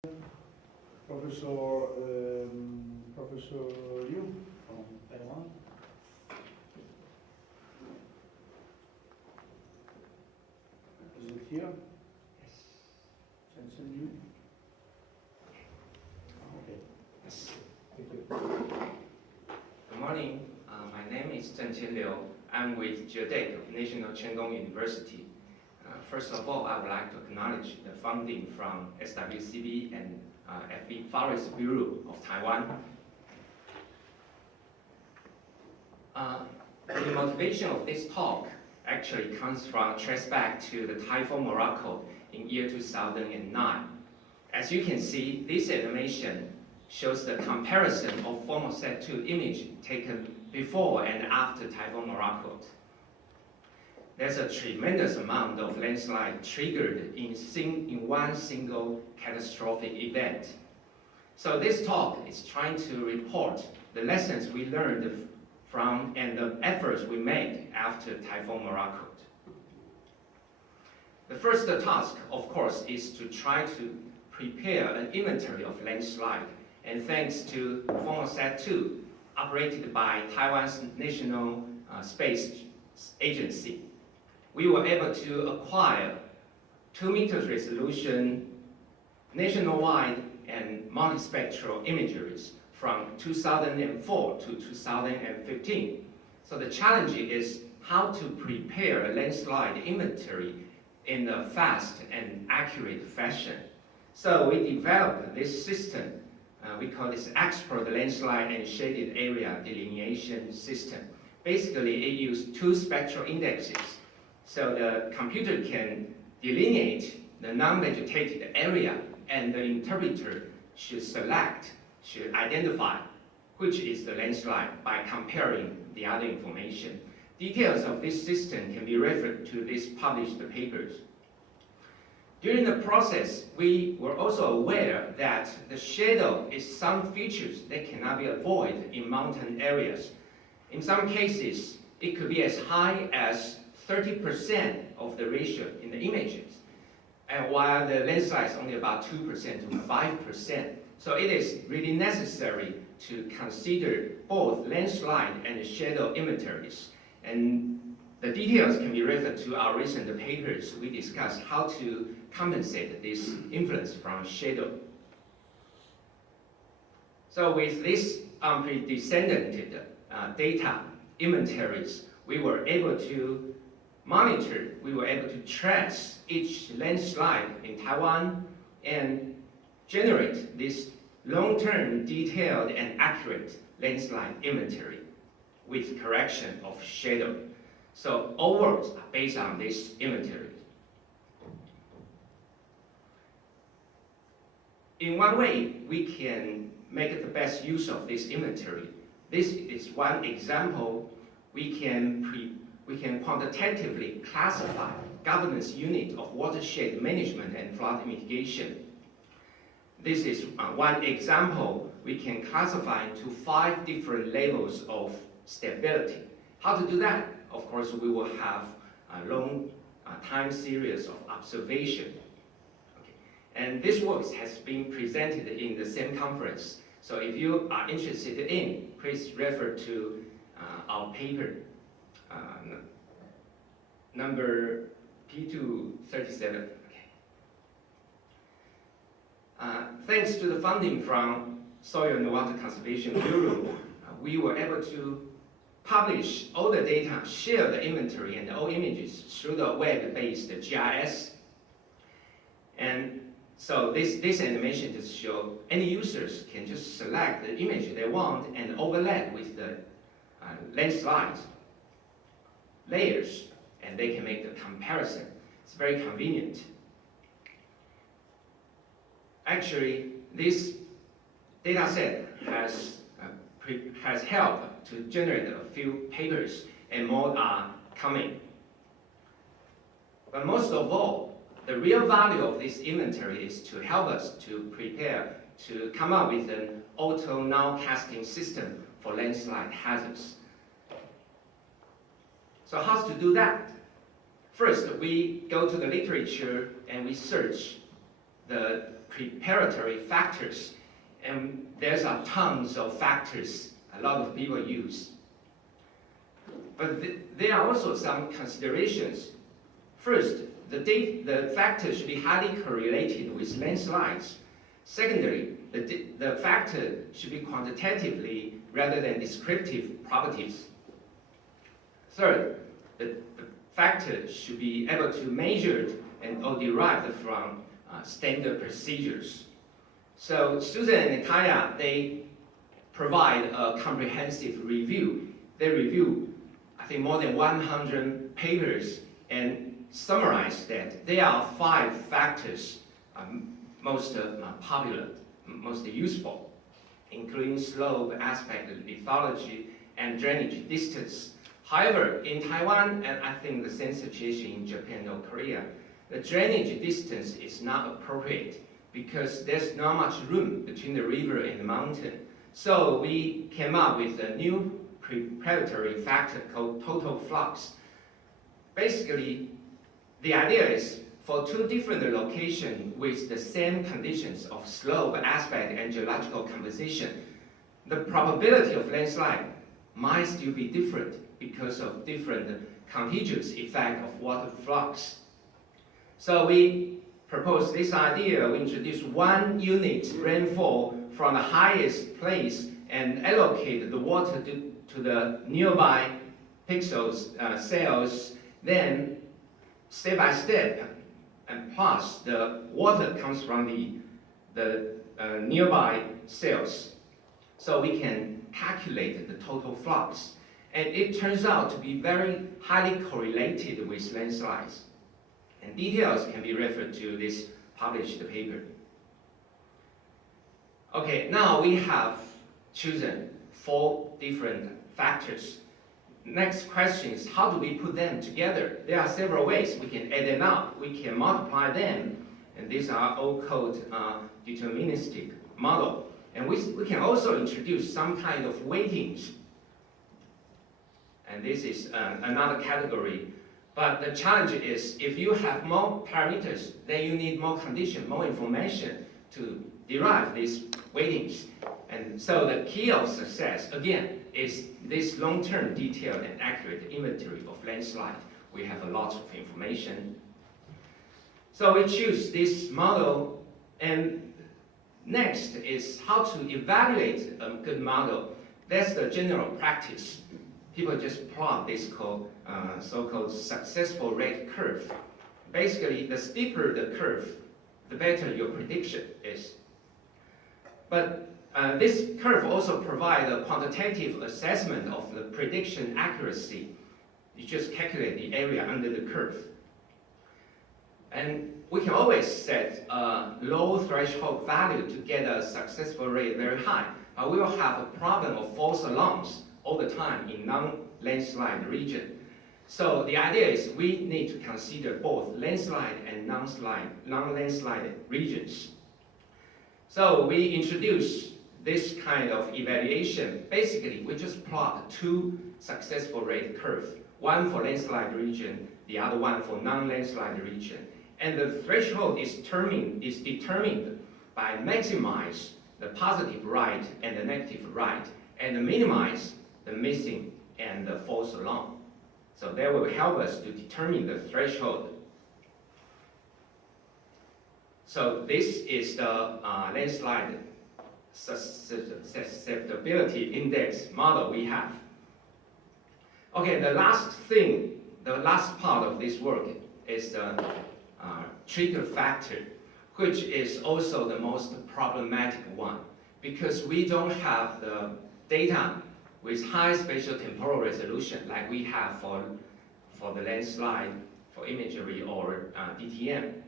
Professor Yu from Taiwan. Is it here? Yes. Cheng-Chien Yu? Okay. Yes. Thank you. Good morning. My name is Cheng-Chien Liu. I'm with Dept of National Cheng Kung University. First of all, I would like to acknowledge the funding from SWCB and FB Forest Bureau of Taiwan. The motivation of this talk actually comes from trace back to the Typhoon Morocco in year 2009. As you can see, this animation shows the comparison of Formosat 2 image taken before and after Typhoon Morocco. There's a tremendous amount of landslide triggered in one single catastrophic event. So this talk is trying to report the lessons we learned from and the efforts we made after Typhoon Morocco. The first task, of course, is to try to prepare an inventory of landslide. And thanks to Formosat 2, operated by Taiwan's National Space Agency, we were able to acquire 2 meters resolution nationwide and multispectral imageries from 2004 to 2015. So the challenge is how to prepare a landslide inventory in a fast and accurate fashion. So we developed this system. We call this expert landslide and shaded area delineation system. Basically, it uses 2 spectral indexes. So the computer can delineate the non-vegetated area, and the interpreter should identify which is the landslide by comparing the other information. Details of this system can be referred to these published papers. During the process, we were also aware that the shadow is some features that cannot be avoided in mountain areas. In some cases, it could be as high as 30% of the ratio in the images, and while the landslide is only about 2% to 5%. So it is really necessary to consider both landslide and shadow inventories. And the details can be referred to our recent papers. We discussed how to compensate this influence from shadow. So with this unprecedented data inventories, we were able to monitor, we were able to trace each landslide in Taiwan and generate this long-term detailed and accurate landslide inventory with correction of shadow. So all works are based on this inventory. In one way, we can make the best use of this inventory. This is one example. We can quantitatively classify governance unit of watershed management and flood mitigation. This is one example. We can classify into 5 different levels of stability. How to do that? Of course, we will have a long time series of observation. Okay. And this work has been presented in the same conference. So if you are interested in, please refer to our paper. Number P237. Okay. Thanks to the funding from Soil and Water Conservation Bureau, we were able to publish all the data, share the inventory and all images through the web-based GIS. And so this animation just shows any users can just select the image they want and overlap with the landslide layers, and they can make the comparison. It's very convenient. Actually, this data set has helped to generate a few papers, and more are coming. But most of all, the real value of this inventory is to help us to prepare to come up with an auto-nowcasting system for landslide hazards. So how to do that? First, we go to the literature and we search the preparatory factors. And there's tons of factors a lot of people use. But there are also some considerations. First, the factor should be highly correlated with landslides. Secondly, the factor should be quantitatively rather than descriptive properties. Third, the factor should be able to be measured and or derived from standard procedures. So Susan and Kaya, they provide a comprehensive review. They review, I think, more than 100 papers and summarize that there are 5 factors most popular, most useful, including slope, aspect, lithology, and drainage distance. However, in Taiwan, and I think the same situation in Japan or Korea, the drainage distance is not appropriate because there's not much room between the river and the mountain. So we came up with a new preparatory factor called total flux. Basically, the idea is for 2 different locations with the same conditions of slope, aspect, and geological composition, the probability of landslide might still be different because of different contiguous effect of water flux. So we propose this idea. We introduce 1 unit rainfall from the highest place and allocate the water to the nearby pixels, cells, then step by step, and plus the water comes from the nearby cells. So we can calculate the total flux. And it turns out to be very highly correlated with landslides. And details can be referred to this published paper. Okay, now we have chosen 4 different factors. Next question is, how do we put them together? There are several ways. We can add them up. We can multiply them. And these are all called deterministic model. And we can also introduce some kind of weightings. And this is another category. But the challenge is, if you have more parameters, then you need more condition, more information to derive these weightings. And so the key of success, again, is this long-term detailed and accurate inventory of landslide. We have a lot of information. So we choose this model, and next is how to evaluate a good model. That's the general practice. People just plot this so-called successful rate curve. Basically, the steeper the curve, the better your prediction is. But this curve also provides a quantitative assessment of the prediction accuracy. You just calculate the area under the curve. And we can always set a low threshold value to get a successful rate very high. But we will have a problem of false alarms all the time in non-landslide region. So the idea is we need to consider both landslide and non-landslide regions. So we introduce this kind of evaluation. Basically, we just plot 2 successful rate curves, one for landslide region, the other one for non-landslide region. And the threshold is determined by maximize the positive right and the negative right, and minimize the missing and the false alarm. So that will help us to determine the threshold. So this is the landslide susceptibility index model we have. Okay, the last part of this work is the trigger factor, which is also the most problematic one, because we don't have the data with high spatial temporal resolution like we have for the landslide, for imagery, or DTM.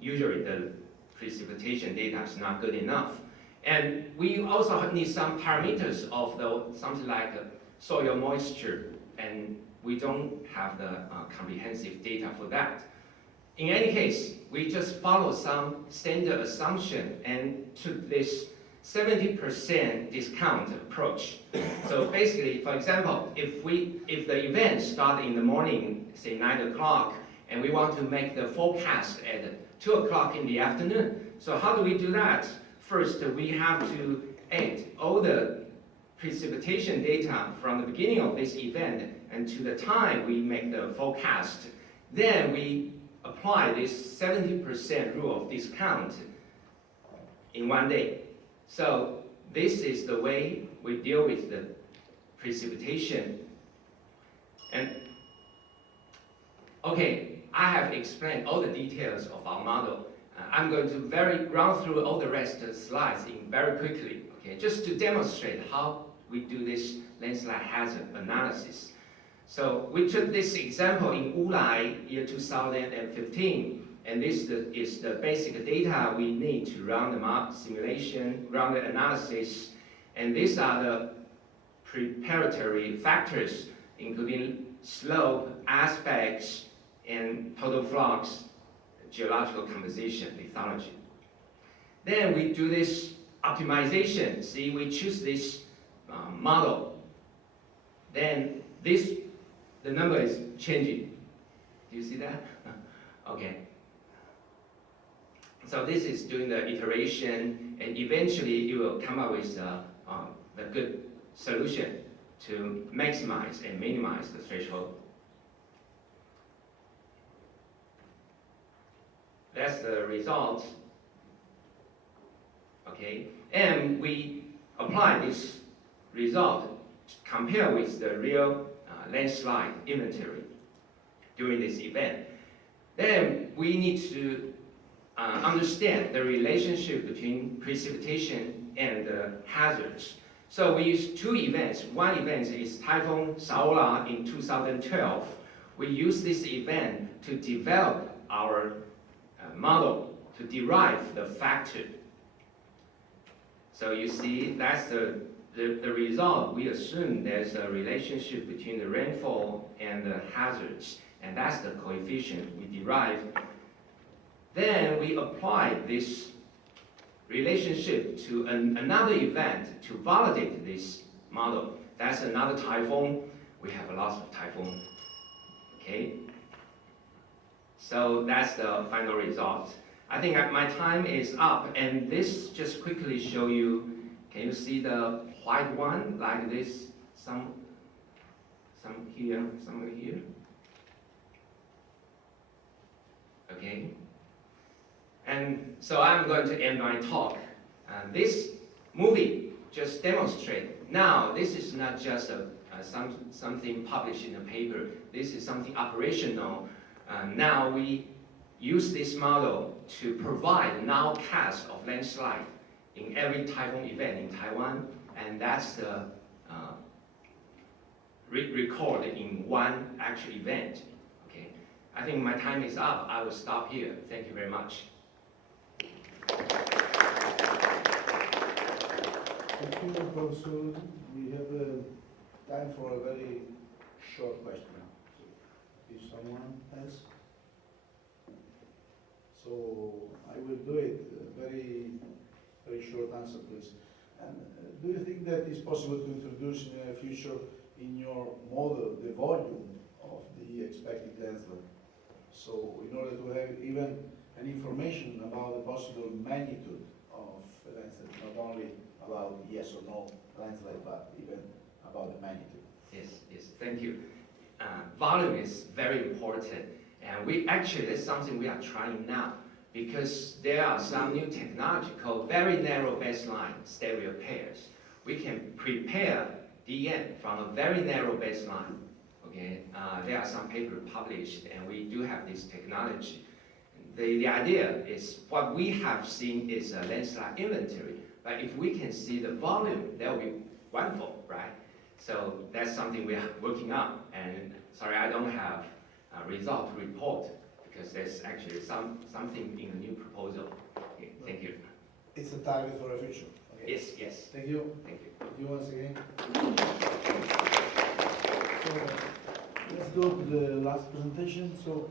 Usually the precipitation data is not good enough. And we also need some parameters of something like soil moisture, and we don't have the comprehensive data for that. In any case, we just follow some standard assumption and took this 70% discount approach. So basically, for example, if the event starts in the morning, say 9 o'clock, and we want to make the forecast at 2 o'clock in the afternoon, So how do we do that? First, we have to add all the precipitation data from the beginning of this event and to the time we make the forecast. Then we apply this 70% rule of discount in 1 day. So this is the way we deal with the precipitation. And okay, I have explained all the details of our model. I'm going to run through all the rest of the slides very quickly, okay, just to demonstrate how we do this landslide hazard analysis. So we took this example in I-Lan year 2015, and this is the basic data we need to run the simulation, run the analysis, and these are the preparatory factors, including slope, aspects, and total flux, geological composition, lithology. Then we do this optimization. See, we choose this model. Then the number is changing. Do you see that? Okay. So this is doing the iteration, and eventually you will come up with a good solution to maximize and minimize the threshold. That's the result. Okay, and we apply this result to compare with the real landslide inventory during this event. Then we need to understand the relationship between precipitation and the hazards. So we use two events. One event is Typhoon Saola in 2012. We use this event to develop our model to derive the factor. So you see, that's the result. We assume there's a relationship between the rainfall and the hazards, and that's the coefficient we derive. Then we apply this relationship to another event to validate this model. That's another typhoon. We have lots of typhoons. Okay. So that's the final result. I think my time is up, and this just quickly show you. Can you see the white one like this? Some here, some here. Okay. And so I'm going to end my talk. This movie just demonstrates. Now this is not just something published in a paper. This is something operational. Now we use this model to provide nowcast of landslide in every typhoon event in Taiwan, and that's the recorded in one actual event. Okay, I think my time is up. I will stop here. Thank you very much. Thank you, Professor. We have time for a very short question. If someone else? So I will do it. Very short answer, please. And do you think that it's possible to introduce in the future in your model the volume of the expected landslide? So in order to have even an information about the possible magnitude of the landslide, not only about yes or no landslide, but even about the magnitude. Yes, thank you. Volume is very important, and that's something we are trying now, because there are some new technology called very narrow baseline stereo pairs. We can prepare DN from a very narrow baseline. Okay, there are some papers published, and we do have this technology. The idea is what we have seen is a landslide inventory, but if we can see the volume, that will be wonderful, right? So that's something we are working on, and sorry, I don't have a result to report because there's actually something in the new proposal. Okay, thank you. It's a target for the future. Okay. Yes. Thank you. Thank you. Thank you once again. So let's go to the last presentation. So